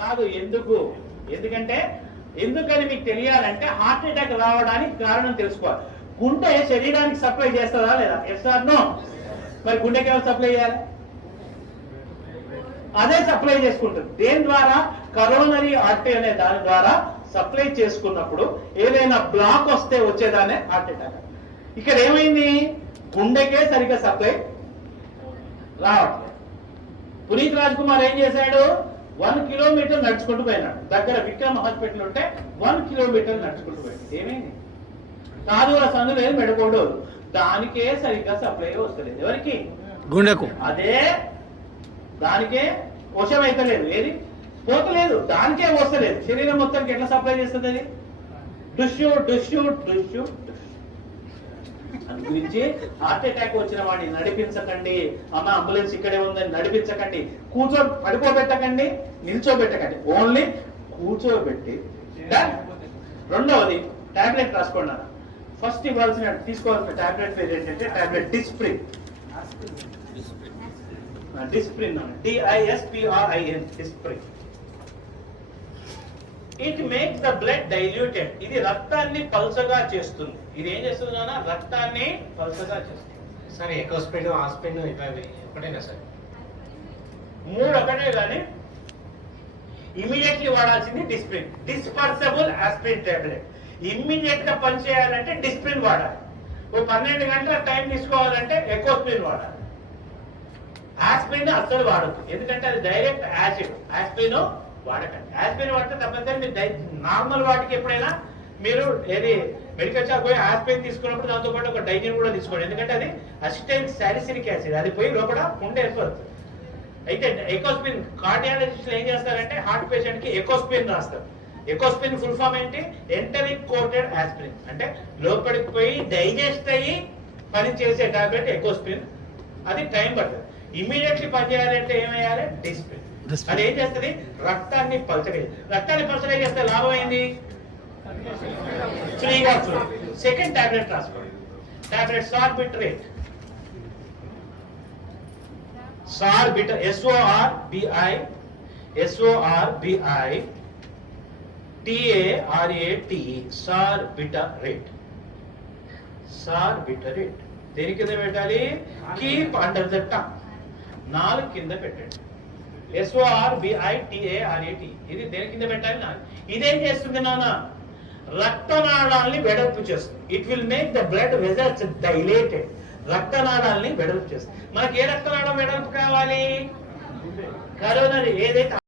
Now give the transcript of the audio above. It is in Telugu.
కాదు. ఎందుకంటే ఎందుకని మీకు తెలియాలంటే హార్ట్ అటాక్ రావడానికి కారణం తెలుసుకోవాలి. గుండె శరీరానికి సప్లై చేస్తుందా లేదా? Yes or no? మరి గుండెకి ఎవరు సప్లై చేయాలి? అదే సప్లై చేసుకుంటుంది. దేని ద్వారా? కరోనరీ ఆర్టరీ అనే దాని ద్వారా సప్లై చేసుకున్నప్పుడు ఏదైనా బ్లాక్ వస్తే వచ్చేదానే హార్ట్ అటాక్. ఇక్కడ ఏమైంది? గుండెకే సరిగ్గా సప్లై రావట్లేదు. పునీత్ రాజ్ కుమార్ ఏం చేశాడు? 1 కిలోమీటర్ నడుచుకుంటూ పోయినాడు. దగ్గర విక్రమ్ హాస్పిటల్ ఉంటే 1 కిలోమీటర్ నడుచుకుంటూ పోయాడు. ఏమైంది? కాదుల సందు లేదు, మెడకోడు, దానికే సరిగ్గా సప్లై వస్తలేదు. ఎవరికి? గుండెకు. అదే దానికే వశం అయితే లేదు, ఏది పోతలేదు, దానికే వస్తలేదు. శరీరం మొత్తానికి ఎట్లా సప్లై చేస్తుంది అది? డుష్యూ డుష్యూ డుష్యూ. అందు గురించి హార్ట్ అటాక్ వచ్చిన వాడిని నడిపించకండి. అమ్మ అంబులెన్స్ ఇక్కడే ఉందని నడిపించకండి. పడుకోబెట్టకండి, నిల్చోబెట్టకండి, ఓన్లీ కూర్చోబెట్టి. రెండవది టాబ్లెట్ రాసుకోండి. ఫస్ట్ తీసుకోవాల్సిన టాబ్లెట్ పేరు ఏంటంటే tablet Disprin. Disprin, DISPRIN, Disprin. It makes the blood diluted. ఇది రక్తాన్ని పల్చగా చేస్తుంది. ఇది ఏం చేస్తుంది నాన్న? రక్తాన్ని పల్చగా చేస్తుంది. సరే, ఎకోస్ప్రిన్, ఆస్ప్రిన్ ఒకటేనా సార్? 3 ఒకటే, కానీ ఇమీడియట్లీ వాడాల్సింది Disprin. Dispersible aspirin tablet. Immediate గా పనిచేయాలంటే డిస్ప్రిన్ వాడాలి. 12 గంటల టైం తీసుకోవాలంటే ఎకోస్ప్రిన్ వాడాలి. ఆస్ప్రిన్ అస్సలు వాడద్దు, ఎందుకంటే అది డైరెక్ట్ యాసిడ్. ఆస్ప్రిన్ వాడకండి. ఆస్ప్రిన్ వాడితే తప్పనిసరి మీరు నార్మల్ వాటికి ఎప్పుడైనా మీరు ఏది మెడికల్ షాప్ పోయి ఆస్ప్రిన్ తీసుకున్నప్పుడు దాంతో పాటు ఒక డైజిన్ కూడా తీసుకోండి. ఎందుకంటే అది అసిటైల్ సాలిసిలిక్ యాసిడ్, అది పోయి లోపల ఉండే ఏర్పడుతుంది. అయితే ఎకోస్ప్రిన్ కార్డియాలజిస్టులు ఏం చేస్తారంటే హార్ట్ పేషెంట్ కి ఎకోస్ప్రిన్ రాస్తారు. ఎకోస్ప్రిన్ ఫుల్ ఫామ్ ఏంటి? Enteric coated aspirin. అంటే లోపలికి పోయి డైజెస్ట్ అయ్యి పని చేసే టాబ్లెట్ ఎకోస్ప్రిన్. అది టైం పడుతుంది. ఇమీడియట్లీ పనిచేయాలంటే ఏమయ్యాలి? డిస్ప్రిన్. అది ఏం చేస్తుంది? రక్తాన్ని పలచగా. రక్తాన్ని పలచగా చేస్తే లాభం ఏంది? ఫ్రీగా ఫ్లో. సెకండ్ టాబ్లెట్ రాసుకోండి. టాబ్లెట్ సార్బిట్రేట్. సార్బిటర్, SORBITARATE, సార్బిటరేట్. సార్బిటరేట్ దేని కింద పెట్టాలి? Keep under the tongue. 4 కింద పెట్టండి. SORBITARATE, ఇది దేని కింద పెట్టాలి? 4. ఇదేం చేస్తుంది నాన్న? రక్తనాళాల్ని వెడల్పు చేస్తుంది. It will make the blood vessels dilated. రక్తనాళాల్ని వెడల్పు చేస్తుంది. మనకి ఏ రక్తనాళం వెడల్పు కావాలి? కరోనరీ, ఏదైతే